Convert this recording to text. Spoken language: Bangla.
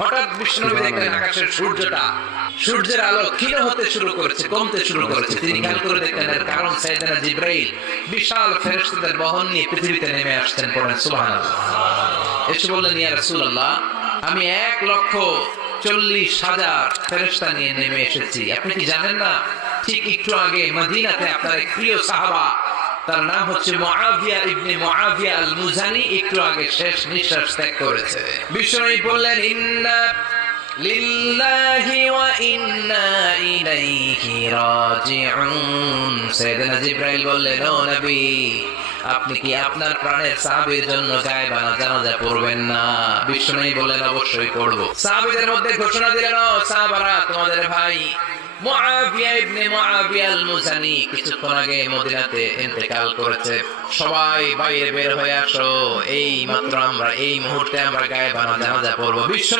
হঠাৎ বিশ্বনবী দেখলেন আকাশের সূর্যের আলো ক্ষীণ হতে শুরু করেছে, কমতে শুরু করেছে। তিনি খেয়াল করে দেখলেন এর কারণ সাইয়েদনা জিবরাইল বিশাল ফেরেশতাদের বহন নিয়ে পৃথিবীতে নেমে আসছেন। পড়েন সুবহানাল্লাহ। এসে বললেন, ইয়া রাসূলুল্লাহ, আমি 1,40,000 ফেরেশতা নিয়ে নেমে এসেছি। আপনি কি জানেন না, ঠিক একটু আগে মদিনাতে আপনার এক প্রিয় সাহাবা, তার নাম হচ্ছে মুআবিয়া ইবনে মুআবিয়া আল মুজানি, একটু আগে শেষ নিঃশ্বাস ত্যাগ করেছে। বিশ্বনবী বললেন, ইন্না লিল্লাহি ওয়া ইন্না ইলাইহি রাজিউন। সাইয়েদনা জিবরাইল বললেন, ও নবী, আপনি কি আপনার প্রাণের সাহাবীর জন্য গায়বানা জানাজা পড়বেন না? বিশ্বনবী বললেন, অবশ্যই পড়ব। সাহাবীদের মধ্যে ঘোষণা দিলেন, ও সাহাবারা, তোমাদের ভাই মুআবিয়া ইবনে মুআবিয়া আল মুজানি কিছুক্ষণ আগে মদিনাতে ইন্তেকাল করেছে। সবাই বাইরে বের হয়ে আসো, এই মুহূর্তে আমরা গায়বানা জানাজা পড়ব। বিশ্ব